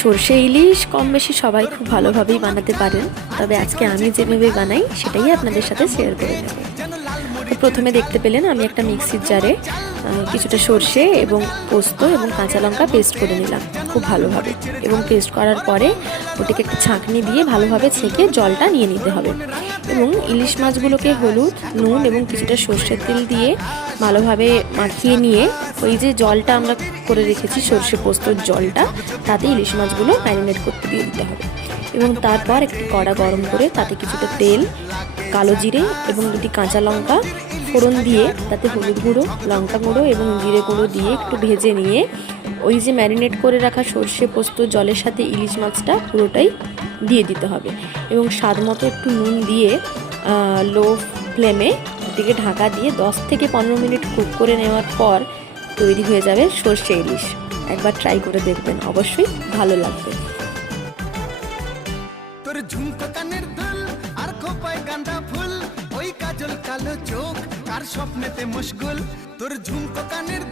সর্ষে ইলিশ কম বেশি সবাই খুব ভালোভাবেই বানাতে পারেন, তবে আজকে আমি যেভাবে বানাই সেটাই আপনাদের সাথে শেয়ার করে নেব। তো প্রথমে দেখতে পেলেন আমি একটা মিক্সির জারে কিছুটা সর্ষে এবং পোস্ত এবং কাঁচা লঙ্কা পেস্ট করে নিলাম খুব ভালোভাবে, এবং পেস্ট করার পরে ওটাকে একটা ছাঁকনি দিয়ে ভালোভাবে ছেঁকে জলটা নিয়ে নিতে হবে। এবং ইলিশ মাছগুলোকে হলুদ, নুন এবং কিছুটা সর্ষের তেল দিয়ে ভালোভাবে মাখিয়ে নিয়ে ওই যে জলটা আমরা করে রেখেছি সর্ষে পোস্তর জলটা, তাতে ইলিশ মাছগুলো ম্যারিনেট করতে দিয়ে দিতে হবে। এবং তারপর একটি কড়া গরম করে তাতে কিছুটা তেল, কালো জিরে এবং দুটি কাঁচা লঙ্কা ফোড়ন দিয়ে তাতে হলুদ গুঁড়ো, লঙ্কা গুঁড়ো এবং জিরে গুঁড়ো দিয়ে একটু ভেজে নিয়ে ওই যে ম্যারিনেট করে রাখা সর্ষে পোস্ত জলের সাথে ইলিশ মাছটা পুরোটাই দিয়ে দিতে হবে। এবং স্বাদ মতো একটু নুন দিয়ে লো ফ্লেমে ওটিকে ঢাকা দিয়ে 10 থেকে 15 মিনিট কুক করে নেওয়ার পর তৈরি হয়ে যাবে সর্ষে ইলিশ। একবার ট্রাই করে দেখবেন, অবশ্যই ভালো লাগবে। তোর ঝুমকো কানের দুল আর খোপায় গাঁদা ফুল, ওই কাজল কালো চোখ কার স্বপ্নেতে মশগুল। তোর ঝুমকো কানের